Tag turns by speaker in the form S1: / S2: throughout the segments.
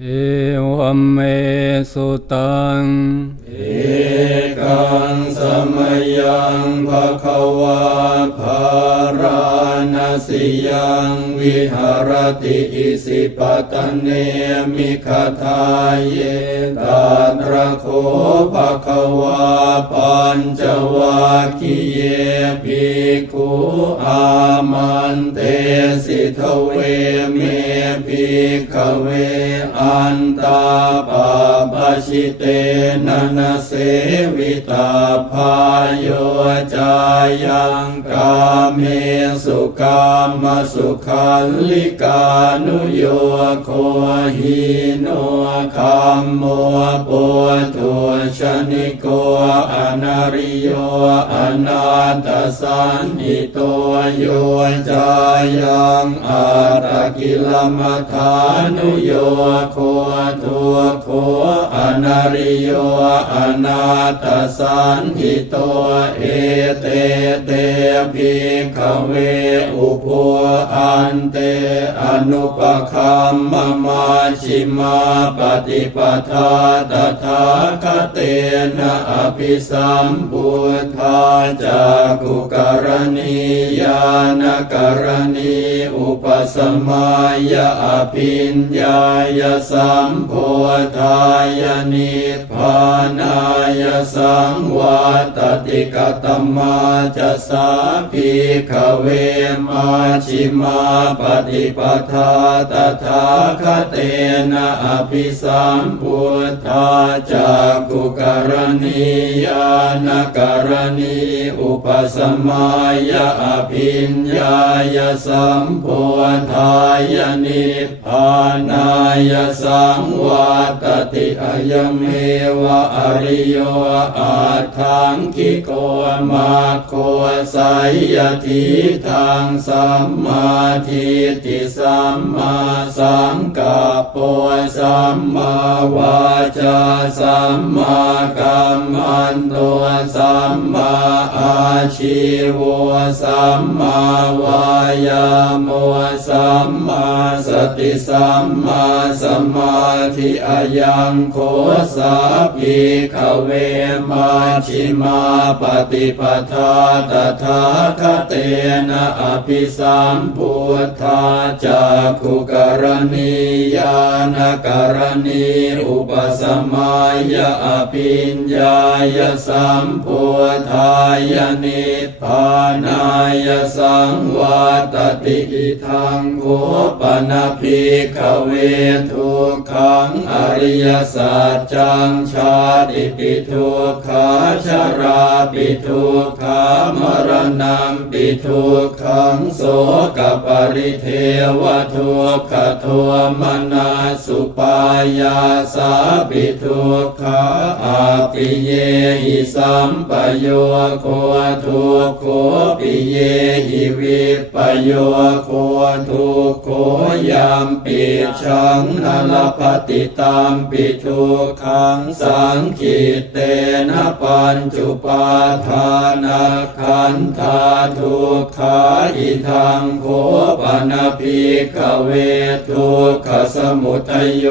S1: เอวัมเมสุตัง
S2: เอกังสมยังภะคะวา สิยังวิหารติอิสิปตเนมิคทาเยตาตระโคภะควาปัญจวัคคีเยภิกขุอามันเตสิทเวเมภิกขเวอันตาปาปชิเตนะนะเสวิตาพายโยจายังกาเมสุกามสุขันลิกานุโยโคหิโนคัมโมปุถุชนิโกอนาริโยอนาตสันหิโตโยจายังอาตกิลมัฐานุโยโคทุโคอนาริโยอนาตสันหิโตเอเตเตภิกขเวอุปอันเตอนุปคัมมมาชิมาปฏิปทาตถาคเตนะอภิสัมพุทธาจากุกรณียานกรณีอุปสมัยอภิญญายสัมโพธายนิพานายสังวาตติกตมาจะสาภิกขเวมาชิมาปฏิปทาตถาคเตนะอภิสัมพุทธาจากกุกรณียานกรณีอุปสมัยอภิญญายสัมโพธายนิพพานายสังวาตติอายเมวะอริโยอาทังคิโกมาโคสายทิทางสัมมาทิฏฐิสัมมาสังกัปปะสัมมาวาจาสัมมากัมมันโตสัมมาอาชีวสัมมาวายาโมสัมมาสติสัมมาสมาธิอายังโคสาภิกขเวมาชิมาปฏิปทาตถาคเตนะอภิสัมพุทธาจากขุกรณียานกรณีอุปสมัยะอภิญญายสัมพุทธายนิพพานายสังวาตติอิทังโคปนาภิกขเวทุกขังอริยสัจจังชาติปิทุกขาชราปิทุกขามรณะปิทุกขังโสกปริเทวทุกขโทมนาสุปายาสาปิทุกขาอาปิเยหิสัมปโยโคทุกโคปิเยหิวิปโยโคทุกโคยามปิชังนลปฏิตามปิทุกขังสังคิตเตนะปัญจุปาทานาขันธาทุกขาอิทังโคปนาภิกเวทุกขสมุทัยโย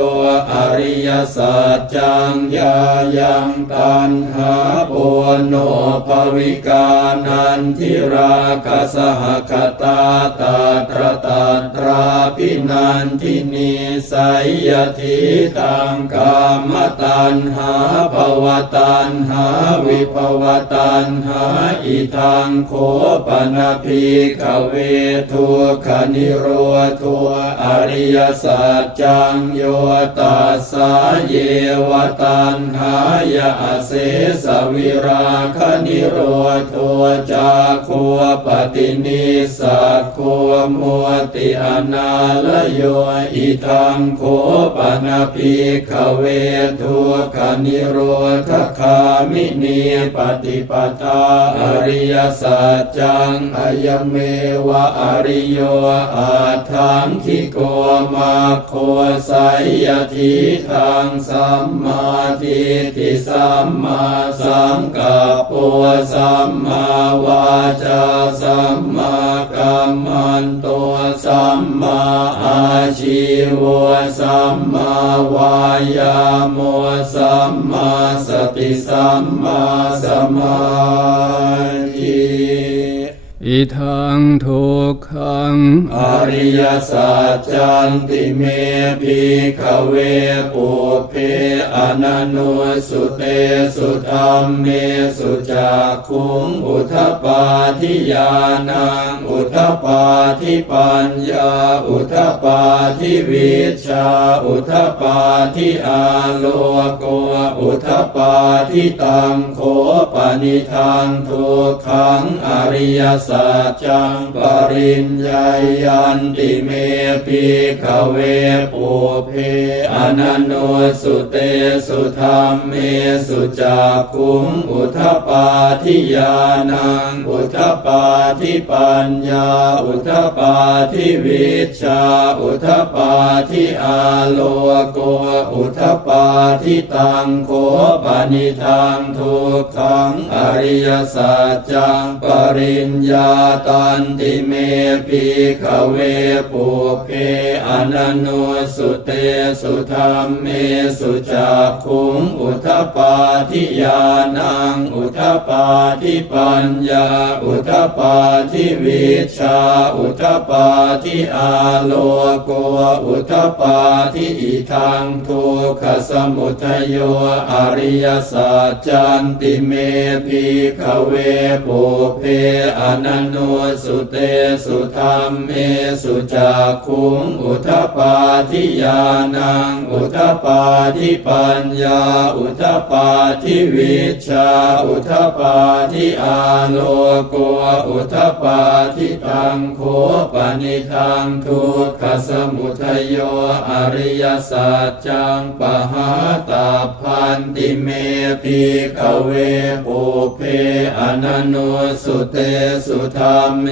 S2: อริยสัจจังยายังตันหาปุโนภวิกานันทิราคสหคตาตาตรตาตราพินันทินิสัยยทิตังกามตันหาภวตันหาวิภวตันหาอิทังโคปนาภิกเวทุกขนิโรธัวอริยสัจจังโยตัสสะเยวตันหายาเสสวิราคนิโรธัวจาคัวปฏินิสักคัวมัวติอนาลโยอิทังโคปนาภิกเวทุกขนิโรธคามินีปฏิปทาอริยสัจจังอายเมวะอริโยอาทังคิโกมาโคไสยทิทางสัมมาทิฏฐิติสัมมาสังกัปปะสัมมาวาจาสัมมากัมมันโตสัมมาอาชีวสัมมาวายามสัมมาสติสัมมาสมา
S1: อิทังทุกขัง อริยสัจจันติเมภิกขเวปุเพอนันโนสุเตสุธรรมเมสุจักขุงอุทปาทิยานังอุทปาทิปัญญา อุทปาทิวิชา อุทปาทิอาโลโกอุทปาทิตังโคปนิทานทุกขังอริยสัจจังปริญญายันติเมปิขเวปุเพอนันโนสุเตสุธรรมเมสุจักขุงอุทปาทิยานังอุทปาทิปัญญา อุทปาทิวิชา อุทปาทิอาโลโก อุทปปาทิตังโคปนิทังทุกขังอริยสัจจังปริญญาตันติเมปิขเวปุเพอนันโนสุเตสุธรรมเมสุจักขุงอุทปาทิยานังอุทปาทิปัญญาอุทปาทิวิชาอุทปาทิอาโลโกอุทปาทิอิทังทุกขสมุทโยอริยสัจจันติเมภิขเวปุเพอนันโนสุเตสุธรรมเมสุจักุงอุทปาทิยานังอุทปาทิปัญญา อุทปาทิวิชา อุทปาทิอาโลโกอุทปาทิตังโคปนิทังทุกขสมุทโยอริยสัจจังปหาตาพันติเมปิขเวปุเพอนันโนสุเตสุธรรมเม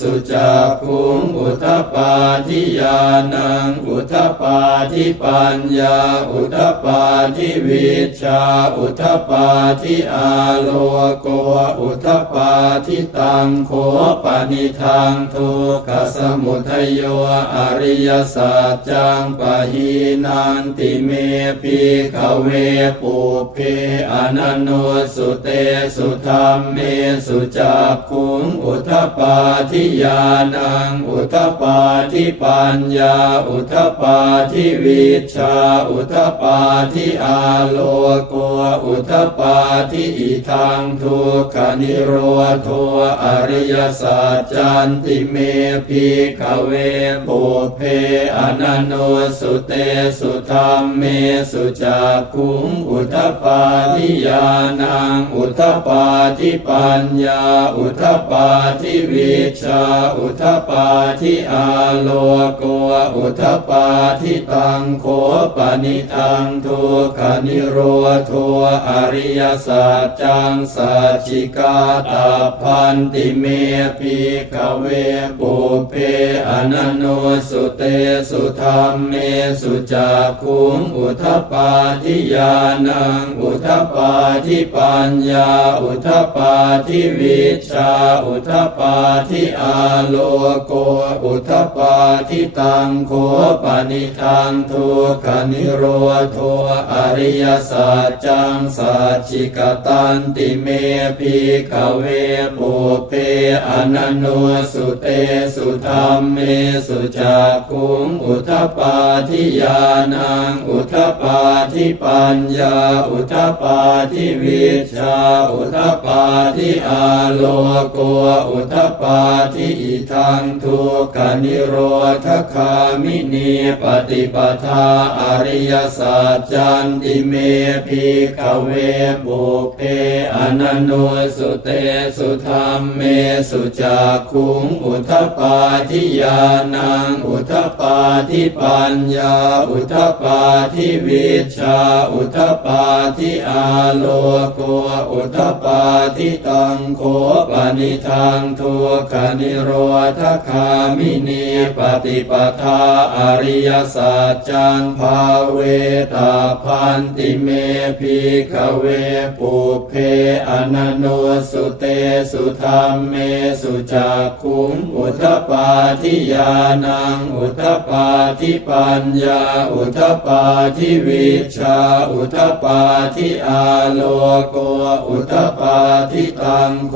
S1: สุจักขุงอุทปาทิยานังอุทปาทิปัญญา อุทปาทิวิชา อุทปาทิอาโลโกอุทปาทิตังโคปนิทังทุกขสมุทัยโยอริยสัจจังปะหีนันติเมปิขเวปุเพอนันโนสุเตสุธรรมเมสุจักขุงอุทปาทิยานัง อุทปาทิปัญญา อุทปาทิวิชา อุทปาทิอาโลโกอุทปาทิอิทังทุกขนิโรโทอริยสัจจันติเมภิกเวปุเพอนันโนสุเตสุธรรมเมสุจักุงอุทปาทิยานัง อุทปาทิปัญญา อุทปาทิวิชาอุทปาทิอาโลโกอุทปาทิตังโคปนิทังทุกนิโรโทอริยสัจจังสัจจิกาตาพันติเมปิกเวปุเพอนันโนสุเตสุธรรมเมสุจักุงอุทปาทิยานังอุทปาทิปัญญาอุทปปาทิวิชาอุทปปาทิอาโลโกอุทปปาทิตังโคปนิทังทุกขนิโรโทอริยสัจจังสัจจิกตันติเมภิกเวปุเพอนันโนสุเตสุธรรมเมสุจักุงอุทปปาทิยานังอุทปปาทิปัญญาอุทปปาทิวิชาอุทปาทิอาโลโกอุทปปาทิอิทังทุกขนิโรธคามินีปฏิปทาอริยสัจจันติเมภิกเวปุเพอนันโนสุเตสุธรรมเมสุจักขุงอุทปปาทิยานังอุทปปาทิปัญญาอุทปปาทิวิชาอุทปปาทิอาโลโกอุทปปาทิตังโคปนิทัตังทุกขนิโรธคามินีปฏิปทาอริยสัจจังภาเวตาพันติเมพิขเวปุเพอนันโนสุเตสุธรรมเมสุจักขุงอุทปาทิยานังอุทปาทิปัญญาอุทปาทิวิชาอุทปาทิอาโลโกอุทปาทิตังโค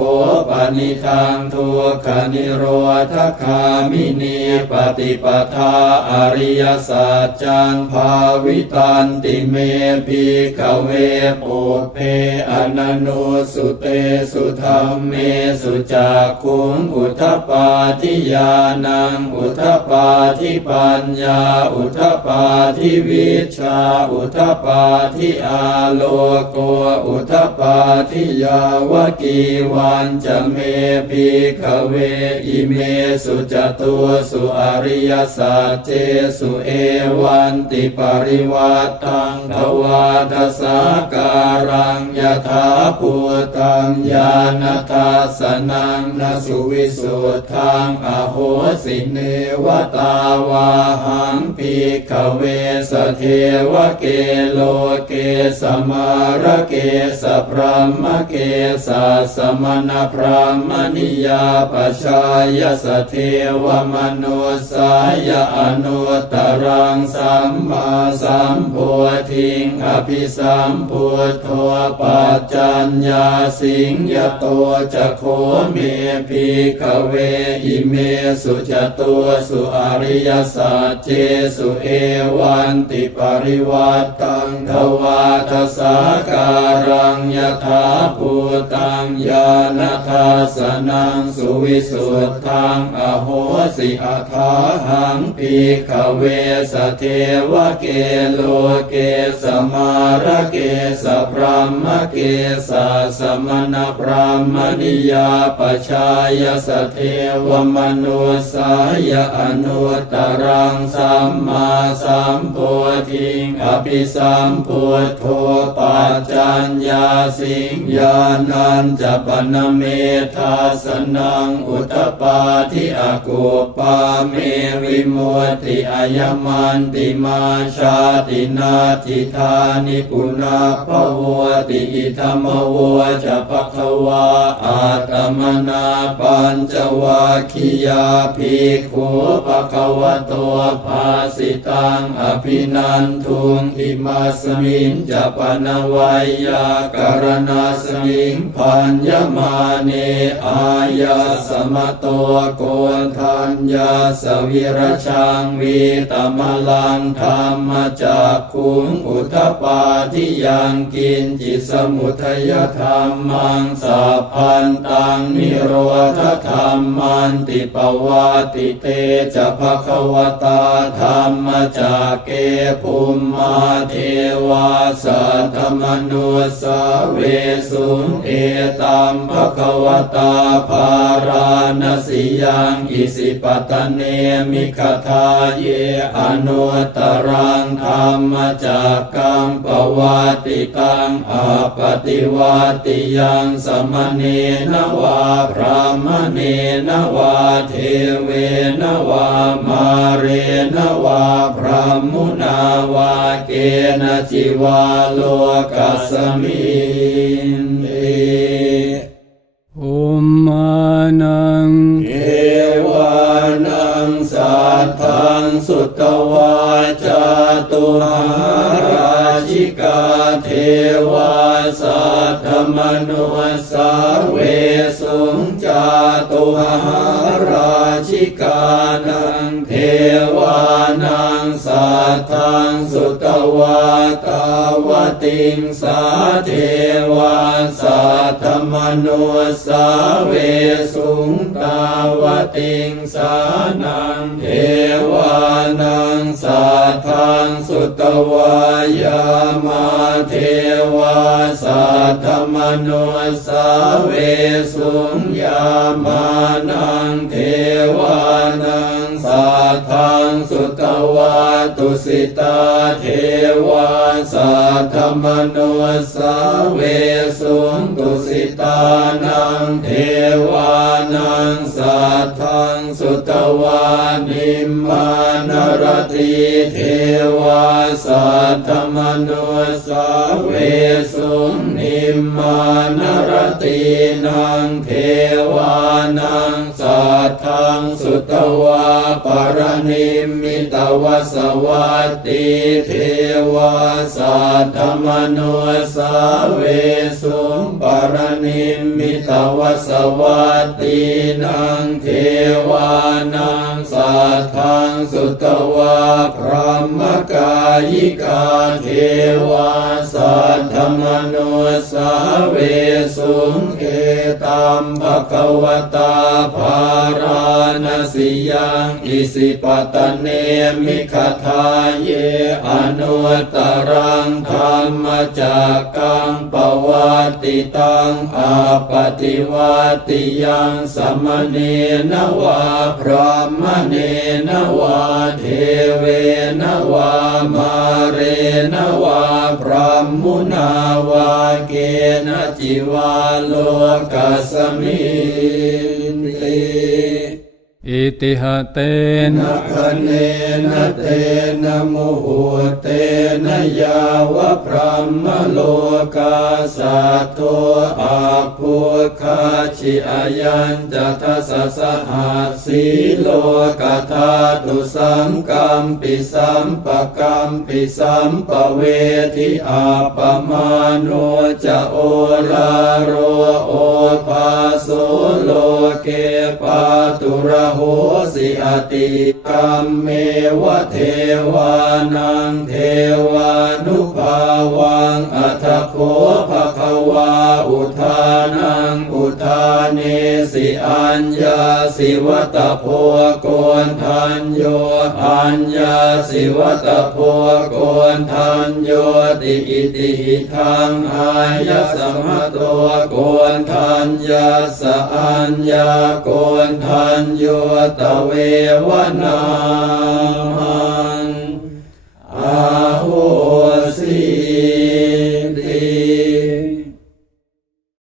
S1: ปนิทัังทุกขนิโรธคามินีปฏิปทาอริยสัจจังภาวิตันติเมพิขเวปุเพอนันโนสุเตสุธรรมเมสุจักขุงอุทปาทิยานังอุทปาทิปัญญาอุทปาทิวิชาอุทปาทิอาโลโกอุทปาทิยาวกีวันจะเมพิขเวอิเมสุจตุสุอริยสัจเจสุเอวันติปริวัตังทวาทสาการังยถาภูตังญาณทัสนังนสุวิสุทธังอโหสิเนวตาวาหังปิขเวสเทวเกโลเกสมารเกสพรหมเกสสมณพรหมนิยาปชายสเทวมนุสายอนุตรังสัมมาสัมโพธิงอภิสัมพุทโธปัจจัญญาสิงยโตจะโคเมพิขเวอิเมสุจตัวสุอริยสัจเจสุเอวันติปริวัตตังทวาทสาการังยถาภูตังญาณทัสนงสุวิสุทธังอโหสิอาคาหังปีขเวสเทวเกโลเกสมารเกสพรหมเกสสมณพรหมนิยาปชายสเทวมนุสายอนุตรังสัมมาสัมโพธิงอภิสัมพุทโธปัจจัญญาสิงญาณันจะปนเมธาสนังอุตปาทิอากุปาเมวิมุติอายมันติมาชาตินาทิธานิปุนาภวติอิธรรมโวจะภควาอาตมนาปัญจวัคคียาภิกขุภควโตภาสิตังอภินันทุงอิมาสมิงจะปนวัยยาการณาสมิงพันยมาเนอาายาสมโตโกนทัญญาสวิรชังวีตมลังธรรมจากขุงอุทปาทิยังกินจิตสมุทยธรรมังสัพพันตังนิโรธธรรมันติปวาติเตจะภควตาธรรมจากเกภุมมาเทวาสัทธมนุสเวสุเอตัมภควตาภาราณสิยังอิสิปตเนมิคทาเยอนุตรังธรรมจากกังปวัติตังอปฏิวัติยังสมเนนวาพระมเนนวาเทเวนวามาเรนวาพระมุนาวาเกณจิวาโลกัสมินเ
S2: นัง เอวานังสัทธังสุตวาจาตุหาราชิกาเทวาสัตธมนุสาเวสุงจาตุหารา ชิกานังเทวานังสัทธังสุตวาตาวติงสาเทวาสัตธมนุสาเวสุงตาวติงสานังเทวานัง สัทธังสุตวายามาเทวาสัทธมนุสาเวสุงยามานังเทวานังสัทธังสุตวาตุสิตาเทวาสัทธมโนสาเวสุงตุสิตานังเทวานังสัทธังสุตวานิมมานรติเทวาสัทธมโนสาเวสุนิมมานรตินังเทวานังสัตทังสุตวาปรนิมิตวสวัตติเทวาสัทธมโนสาเวสุปรนิมมิตวสวัตตินังเทวานังสัทธังสุตวาพระมกายิกาเทวาสัทธมโนสาเวสุงเอตัมภะควตาภาราณสิยังอิสิปตเนมิขทาเยอนุตรังธร มจักกังปวัติตังอาปฏิวัติยังสมเนนวาพรหมเนนวาเทเวนวามาเรนวาพรหมุนาวาเกณจิวาโลกัสมินติ
S1: อิติหะเตนะคะเนนะเตนะโมหเตนะยาวะพรหมโลกาสัตโตอาภูคาชิอายันจะทัสสะหัสสีโลกาธาตุสังกัมปิสัมปะกัมปิสัมปะเวทิอาปมาโนจะโอลาโรโอภาโสโลเกปาตุระโหสิอติกรรมเมวะเทวานังเทวานุภาวังอัตโคภะคะวาอุทานังอุทาเน สิอัญญาสิวตโพโกนทันโยอัญญาสิวตโพโกนทันโยติอิติหิทังอายะสมะโตโกนทันยาสะอัญญาโกนทันโยตะเววนาหังอา